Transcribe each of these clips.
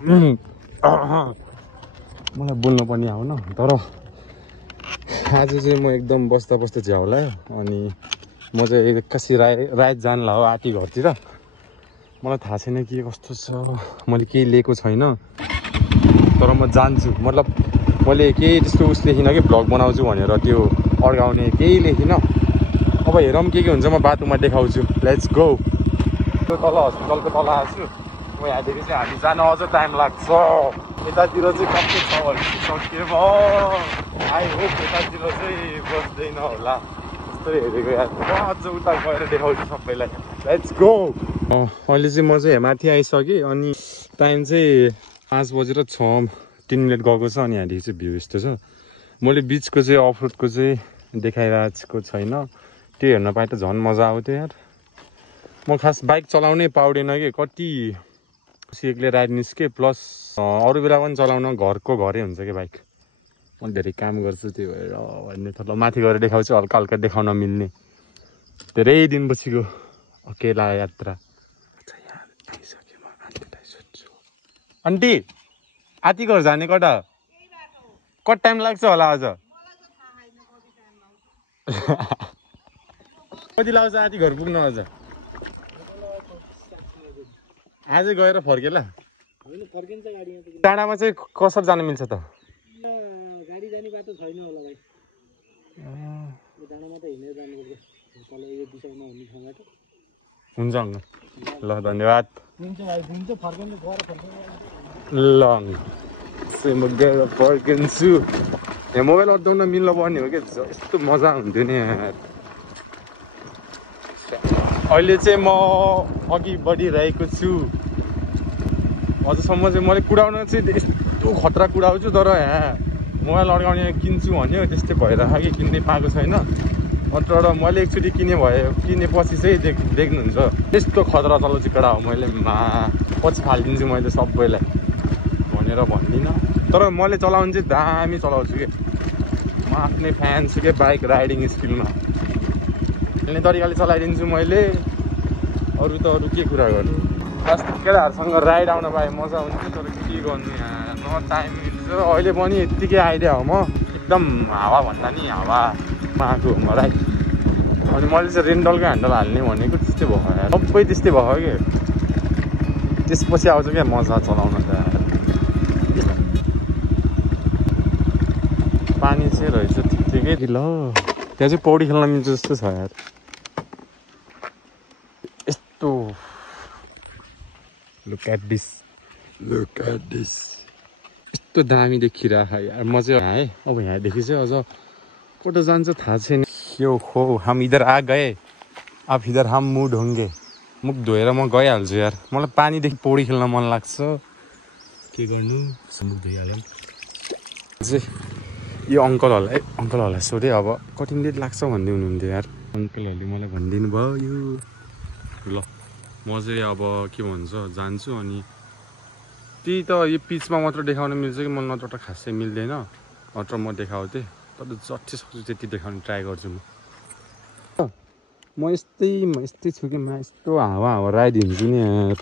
मलाई बोल्न पनि आउन तर आज चाहिँ म एकदम बस्दा बस्दा झ्याउलायो अनि म चाहिँ एक्कासी रात जानला हो आँटी घरतिर मलाई थाहा छैन के कस्तो छ मैले केही लिएको छैन तर म जान्छु मतलब मैले केही त्यस्तो उस लेखिनँ कि भ्लग बनाउँछु भनेर त्यो अड्काउने केही लेखिनँ अब हेरौँ के हुन्छ म बाटोमा देखाउँछु लेट्स गो तल हस्पिटलको तल आएको छु म यहाँदेखि चाहिँ हामी जान अझ टाइम लाग्छ यतातिर चाहिँ कस्तो छ भने सक्यो म आई होप यतातिर चाहिँ बस्दैन होला जस्तो हेरेको यार म अझ उता गएर देखाउँछु सबैलाई लेट्स गो अहिले चाहिँ म चाहिँ माथि आइसकेँ अनि टाइम चाहिँ 5:06 गएको छ अनि यहाँदेखि चाहिँ भ्यू यस्तो छ मैले बिचको चाहिँ अफ रोडको चाहिँ देखाइरहेको छैन त्यो हेर्न पाए त झन् मजा आउँथ्यो यार म खास बाइक चलाउनै पाउँदैन कि कति एक्लै राइड निस्केँ प्लस अरू बेला पनि चलाउन घरको घरै हुन्छ कि बाइक म धेरै काम गर्छु त्यो भएर भन्ने थलो माथि गएर देखाउँछु हल्का हल्का देखाउन मिल्ने धेरै दिनपछिको अकेला यात्रा आन्टी आती घर जाने कता कति टाइम लाग्छ होला अझ कति लाग्छ आती घर पुग्न अझ आजै गएर फर्केला टाढामा चाहिँ कसरी जान मिल्छ त गाडी जाने बाटो छैन होला भाइ डाँडामा त हिँडेर जानुपर्छ तल यो दिशामा हुने ठाउँबाट हुन्छ अङ्कल ल धन्यवाद हुन्छ भाइ हुन्छ फर्किन्छ गएर फर्किन्छ ल चाहिँ म गएर फर्किन्छु यहाँ मोबाइल अड्डाउन मिल्न पर्ने हो कि यस्तो मजा हुन्थ्यो नि यार अहिले चाहिँ म अघि बढिरहेको छु अझसम्म चाहिँ मैले कुदाउन चाहिँ यस्तो खतरा कुदाउँछु तर यहाँ मोबाइल अड्काउने किन्छु भन्यो त्यस्तै भइरहेको कि किन्नै पाएको छैन तर मैले एकचोटि किनेपछि चाहिँ देख्नुहुन्छ त्यस्तो खतरा तल चिकडा हो मैले पछि फालिदिन्छु मैले सबैलाई भनेर भन्दिनँ तर मैले चलाउनु चाहिँ दामी चलाउँछु कि म आफ्नै फ्यान छु कि बाइक राइडिङ स्किलमा खेल्ने तरिकाले चलाइदिन्छु मैले अरू त अरू के कुरा गर्नु खास केटाहरूसँग राइड आउन पाए मजा हुन्थ्यो तर के गर्नु यहाँ न टाइम मिल्छ अहिले पनि यत्तिकै आइदियो हो म एकदम हावा भन्दा नि हावामा आएको हो म राइड अनि मैले चाहिँ रेन्डलको ह्यान्डल हाल्ने भनेको त्यस्तै भयो सबै त्यस्तै भयो कि त्यसपछि आउँछ क्या मजा चलाउन त पानी चाहिँ रहेछ ठिकै ल त्यहाँ चाहिँ पौडी खेल्न मिल्छ जस्तो छ यार यस्तो लुक एट दिस यस्तो दामी देखिरहेको यार म चाहिँ है अब यहाँदेखि चाहिँ अझ कता जान्छ थाहा छैन यो हो हम इधर आ गए अब इधर हम मुड होंगे मुख धोएर म गइहाल्छु यार मलाई पानीदेखि पौडी खेल्न मन लाग्छ के गर्नु मुख धोइहाल्यो चाहिँ यो अङ्कलहरूलाई सोधेँ अब कति मिनट लाग्छ भन्दै हुनुहुन्थ्यो यार अङ्कलहरूले मलाई भनिदिनु भयो यो ल म चाहिँ अब के भन्छ जान्छु अनि त्यही त यो पिचमा मात्र देखाउन मिल्छ कि मलाई नत्र त खासै मिल्दैन नत्र म देखाउँथेँ तर जति सक्छु त्यति देखाउने ट्राई गर्छु म यस्तै छु कि म यस्तो हावा राइड हिँड्छु नि यार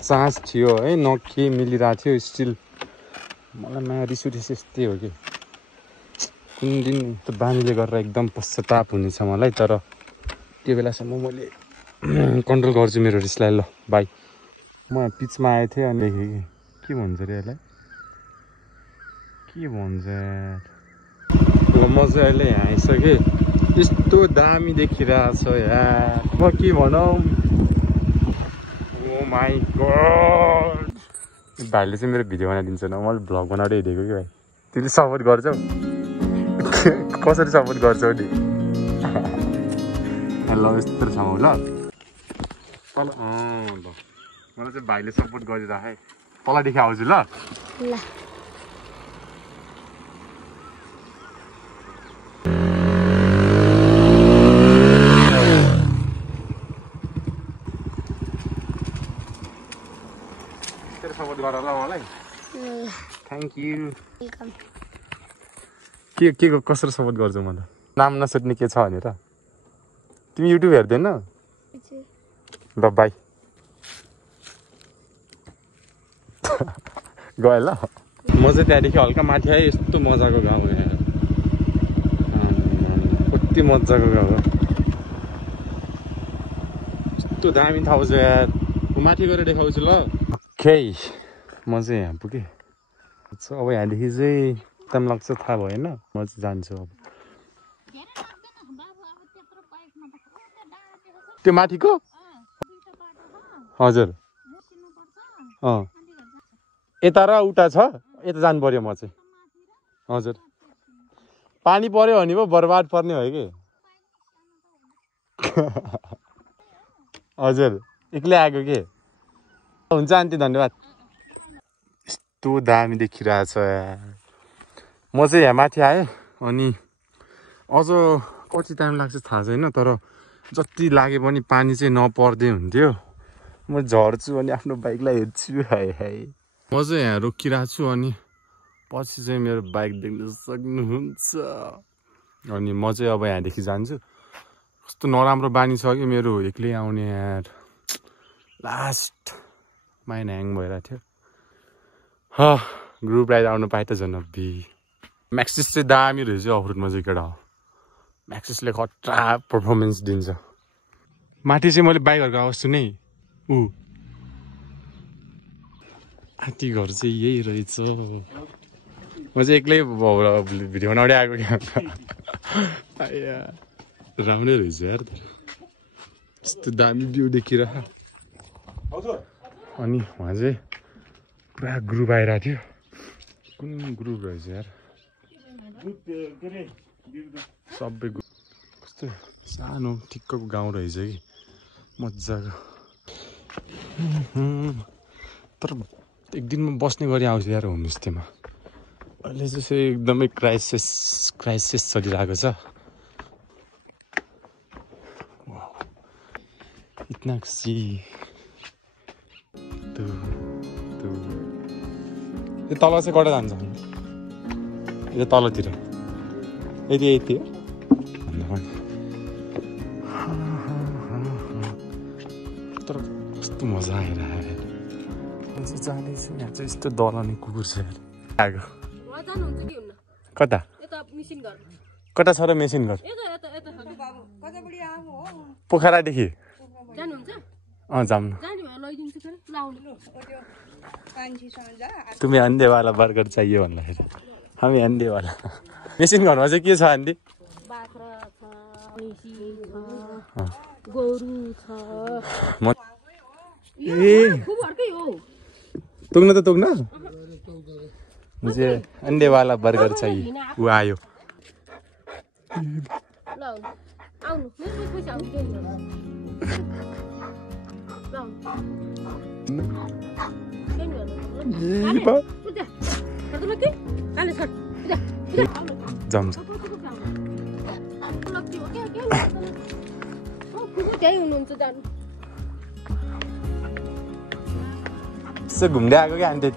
चान्स थियो है न के मिलिरहेको थियो स्टिल मलाई माया रिस उठेस यस्तै हो कि कुन दिन त बानीले गरेर एकदम पश्चाताप हुनेछ मलाई तर त्यो बेलासम्म मैले कन्ट्रोल गर्छु मेरो रिसलाई ल बाई म पिचमा आएको थिएँ अनि देखेँ कि के भन्छ अरे यसलाई के भन्छ ल म चाहिँ अहिले यहाँ आइसकेँ यस्तो दामी देखिरहेछ यार म के भनौँ ओ माई गड भाइले चाहिँ मेरो भिडियो बनाइदिन्छ न मैले भ्लग बनाएर हिँडेको कि भाइ तिमीले सपोर्ट गर्छौ कसरी सपोर्ट गर्छौ नि ल यस्तो ठाउँ ल तल ल मलाई चाहिँ भाइले सपोर्ट गरिराखे तलदेखि आउँछु ल सपोर्ट गर ल मलाई थ्याङ्क यू के कसरी सपोर्ट गर्छौ मलाई नाम नसोध्ने के छ भनेर तिमी युट्युब हेर्दैन ल बाई गयो ल म चाहिँ त्यहाँदेखि हल्का माथि आएँ यस्तो मजाको गाउँ यहाँ कति मजाको गाउँ हो यस्तो दामी ठाउँ छ यार म माथि गएर देखाउँछु ल ओके म चाहिँ यहाँ पुगेँ अब यहाँदेखि चाहिँ एकदम लाग्छ थाहा भएन म चाहिँ जान्छु अब त्यो माथिको हजुर यता र उता छ यता जानु पर्यो म चाहिँ हजुर पानी पर्यो भने पो बर्बाद पर्ने हो कि हजुर एक्लै आएको के हुन्छ आन्टी धन्यवाद यस्तो दामी देखिरहेछ म चाहिँ यहाँ माथि आएँ अनि अझ कति टाइम लाग्छ थाहा छैन तर जति लागे पनि पानी चाहिँ नपर्दै हुन्थ्यो म झर्छु अनि आफ्नो बाइकलाई हेर्छु हाय हाय म चाहिँ यहाँ रोकिरहेको छु अनि पछि चाहिँ मेरो बाइक देख्न सक्नुहुन्छ अनि म चाहिँ अब यहाँदेखि जान्छु कस्तो नराम्रो बानी छ कि मेरो एक्लै आउने यार लास्ट माइन्ड ह्याङ भइरहेको थियो ग्रुप राइड आउनु पाए त झन् अब्बी म्याक्सिस चाहिँ दामी रहेछ अफरोडमा चाहिँ केटा हो म्याक्सिसले खतरा पर्फर्मेन्स दिन्छ माथि चाहिँ मैले बाइकहरूको आवाज सुने हात्ती घर चाहिँ यही रहेछ म चाहिँ एक्लै भिडियो बनाउँदै आएको क्या राम्रै रहेछ यार यस्तो दामी भ्यू देखिरह अनि उहाँ चाहिँ पुरा ग्रुप आइरहेको थियो कुन ग्रुप रहेछ यार सबै ग्रुप कस्तो सानो ठिक्कको गाउँ रहेछ कि मजाको तर एक दिन म बस्ने गरी आउँछु यार होमस्टेमा अहिले चाहिँ एकदमै क्राइसिस चलिरहेको छ इतना खुसी यो तल चाहिँ कता जान्छ यो तलतिर यति हो तर कस्तो मजा आइरहेको जाँदैछु यहाँ चाहिँ यस्तो दलाउने कुकुर छ आएको कता कता छ र मेसिन घर पोखरादेखि जाऊँ तुम्हें अंडे वाला बर्गर चाहिए भन्दाखेरि हामी अंडे वाला मेसिन घरमा चाहिँ के छ आन्टी तुग्न त तुग्न मुझे अंडे वाला बर्गर चाहिए वो आयो घुम्दै आएको क्या आन्टी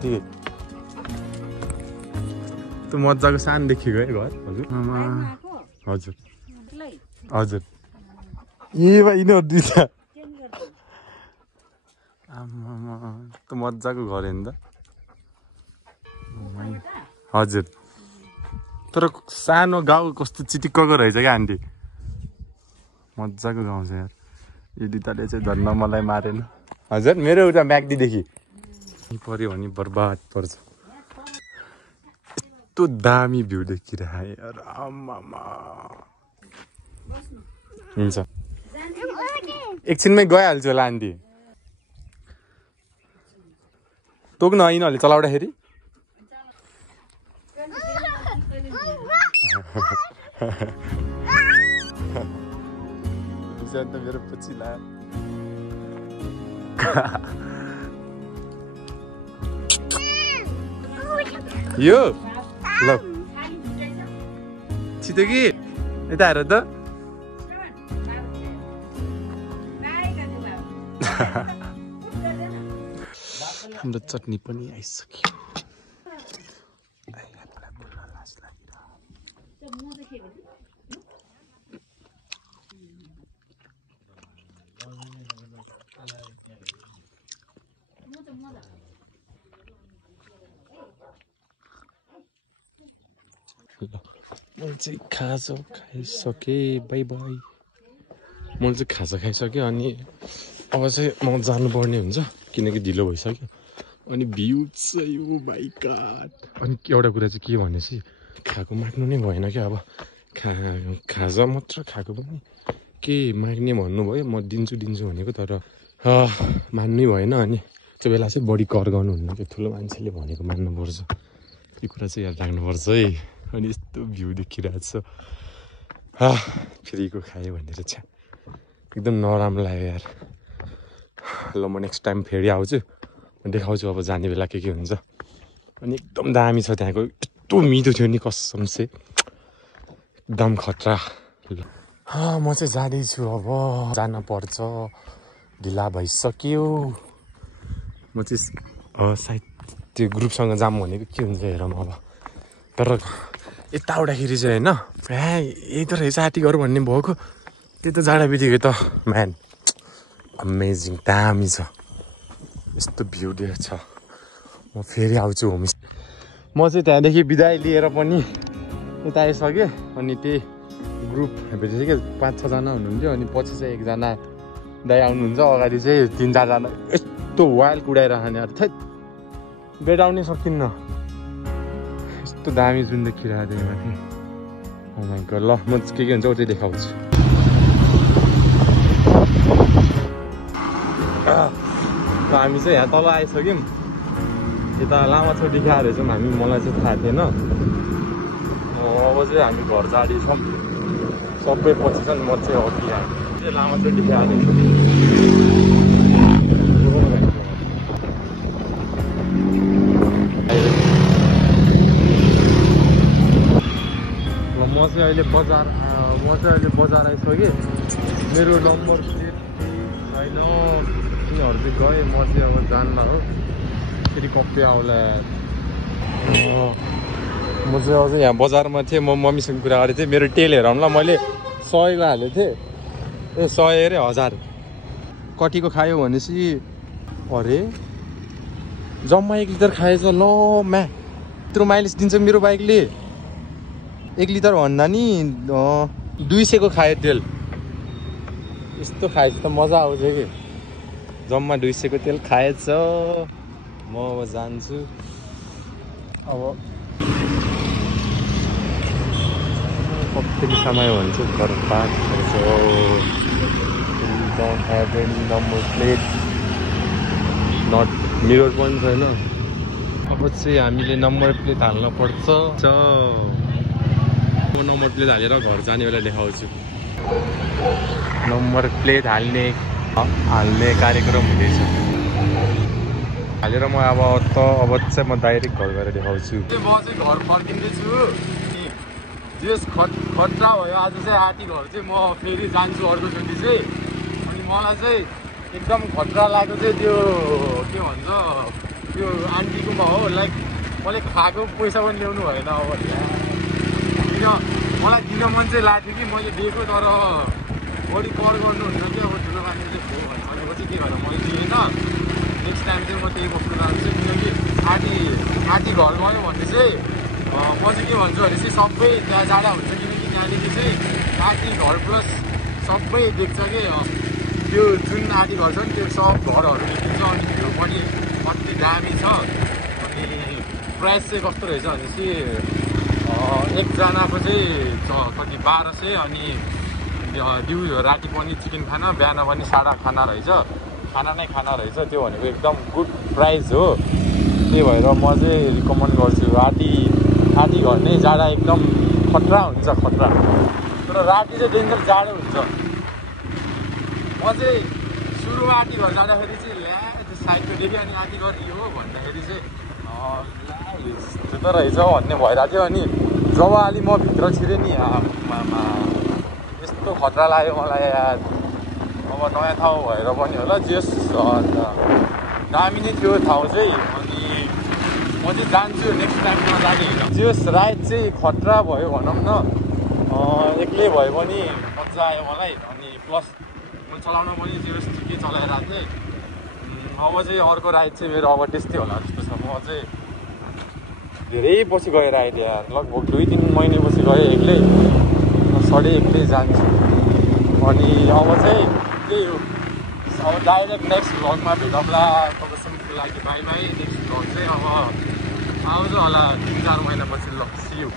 त्यो मजाको सानो देखिएको है घर हजुर हजुर हजुर यिनीहरू दुईटा त मजाको घर हेर्नु त हजुर तर सानो गाउँ कस्तो चिटिक्कको रहेछ क्या आन्टी मजाको गाउँ छ यार यो दुईटाले चाहिँ धन्न मलाई मारेन हजुर मेरो एउटा म्याग्दीदेखि पर्यो भने बर्बाद पर्छ यस्तो दामी भ्यू देखिरहे यार हुन्छ एकछिनमै गइहाल्छु होला आन्टी तोक्न यिनीहरूले चलाउँदाखेरि त मेरो पछि ला यो ल छिटो कि यता हेर त हाम्रो चटनी पनि आइसक्यो ल मैले चाहिँ खाजा खाइसकेँ बाई बाई मैले चाहिँ खाजा खाइसकेँ अनि अब चाहिँ म जानुपर्ने हुन्छ किनकि ढिलो भइसक्यो अनि भ्यू चाहिँ यो बाई गॉड अनि एउटा कुरा चाहिँ के भनेपछि खाएको माग्नु नै भएन क्या अब खाजा मात्र खाएको पनि के माग्ने भन्नुभयो म दिन्छु भनेको तर मान्नै भएन अनि त्यो बेला चाहिँ बढी कर गर्नुहुन्न कि ठुलो मान्छेले भनेको मान्नुपर्छ यो कुरा चाहिँ याद राख्नुपर्छ है अनि यस्तो भ्यू देखिरहेको छ फ्रीको खायो भनेर छ्या एकदम नराम्रो लाग्यो यार ल म नेक्स्ट टाइम फेरि आउँछु देखाउँछु अब जाने बेला के हुन्छ अनि एकदम दामी छ त्यहाँको यस्तो मिठो थियो नि कसम से एकदम खतरा ल म चाहिँ जाँदैछु अब जान पर्छ ढिला भइसक्यो म चाहिँ सायद त्यो ग्रुपसँग जाम भनेको के हुन्छ हेरौँ अब तर यता आउँदाखेरि चाहिँ होइन यही त रहेछ आर्टिकहरू भन्ने भएको त्यही त जाँडा बित्तिकै त म्यान अमेजिङ दामी छ यस्तो भ्यू छ म फेरि आउँछु होमस्टे म चाहिँ त्यहाँदेखि बिदाई लिएर पनि यता आइसकेँ अनि त्यही ग्रुप भेटिसक्यो 5-6 जना हुनुहुन्थ्यो अनि पछि चाहिँ एकजना दाइ आउनुहुन्छ अगाडि चाहिँ 3-4 जना यस्तो वाइल्ड कुदाइरहने यार थै बेडाउनै सकिन्न यस्तो दामी जुन देखिरहेको थियो माथि माइक ल म के हुन्छ उतै देखाउँछु हामी चाहिँ यहाँ तल आइसक्यौँ यता लामाछोटी खाएर रहेछौँ हामी मलाई चाहिँ थाहा थिएन अब चाहिँ हामी घर जाँदैछौँ सबै पछि छन् म चाहिँ अघि आएँ लामाछोटी खाएर म चाहिँ अहिले बजार आइसकेँ मेरो नम्बर प्लेट छैन तिनीहरू चाहिँ गएँ म चाहिँ अब जान्न हो फेरि कप्पे आउला म चाहिँ अझै यहाँ बजारमा थिएँ म मम्मीसँग कुरा गरेको थिएँ मेरो तेल हेरौँ ल मैले 100 हालेको थिएँ 100 अरे 1000 कतिको खायो भनेपछि अरे जम्मा 1 लिटर खाएछ ल म्या यत्रो माइलेज दिन्छ मेरो बाइकले 1 लिटर भन्दा नि 200 को खायो तेल यस्तो खाएछ त मजा आउँछ कि जम्मा 200 को तेल खाएछ म अब जान्छु अब कति समय भन्छ घर park don't have any number plate not mirror पनि छैन अब चाहिँ हामीले नम्बर प्लेट हाल्न पर्छ नम्बर प्लेट हालेर घर जाने बेला देखाउँछु नम्बर प्लेट हाल्ने कार्यक्रम हुँदैछ हालेर म अब चाहिँ म डाइरेक्ट घर गएर देखाउँछु म चाहिँ घर फर्किँदैछु जस खतरा भयो आज चाहिँ आँटी घर चाहिँ म फेरि जान्छु अर्कोचोटि चाहिँ अनि मलाई चाहिँ एकदम खतरा लागेको चाहिँ त्यो के भन्छ त्यो आन्टीकोमा हो लाइक मैले खाएको पैसा पनि ल्याउनु भएन अब किन मलाई दिन मन चाहिँ लाग्थ्यो कि मैले दिएको तर बढी कर गर्नुहुन्छ कि अब ठुलो मान्छेले हो भनेको चाहिँ के भएर मैले दिएन नेक्स्ट टाइम चाहिँ म त्यही बोक्नु जान्छु किनकि आँटी घर गयो भने चाहिँ म चाहिँ के भन्छु भने चाहिँ सबै त्यहाँ जाँदा हुन्छ किनकि त्यहाँदेखि चाहिँ आँटी घर प्लस सबै देख्छ कि त्यो जुन आँटी घर छ नि त्यो सब घरहरू देखिन्छ अनि भ्यू पनि कति दामी छ अनि प्राइस चाहिँ कस्तो रहेछ भनेपछि एकजनाको चाहिँ कति 1200 अनि राति पनि चिकन खाना बिहान पनि सादा खाना रहेछ खाना नै खाना रहेछ त्यो भनेको एकदम गुड प्राइस हो त्यही भएर म चाहिँ रिकमेन्ड गर्छु आँटी घर नै जाँदा एकदम खतरा हुन्छ खतरा तर राति चाहिँ डेन्जर जाडो हुन्छ म चाहिँ सुरुमा आँटी घर जाँदाखेरि चाहिँ त्यो साइडको देखेँ अनि आँटी घर यो भन्दाखेरि चाहिँ त्यो त रहेछ भन्ने भइरहेको थियो अनि जब अलि म भित्र छिरेँ नि आमामा यस्तो खतरा लाग्यो मलाई यार अब नयाँ ठाउँ भएर पनि होला जेस अन्त दामी नै थियो ठाउँ चाहिँ अनि म चाहिँ जान्छु नेक्स्ट टाइममा जाने होइन जेस राइड चाहिँ खतरा भयो भनौँ न एक्लै भयो पनि मजा आयो मलाई अनि प्लस म चलाउन पनि जेस ठिकै चलाइरहेको थिएँ अब चाहिँ अर्को राइड चाहिँ मेरो अब त्यस्तै होला जस्तो छ म चाहिँ धेरै पछि गएर आइदिएँ यार लगभग 2-3 महिनापछि गएँ एक्लै सधैँ एक्लै जान्छु अनि अब चाहिँ त्यही हो अब डाइरेक्ट नेक्स्ट भ्लगमा भेटौँला तबसम्मको लागि बाई बाई नेक्स्ट भ्लग चाहिँ अब आउँछ होला 3-4 महिनापछि ल सी यू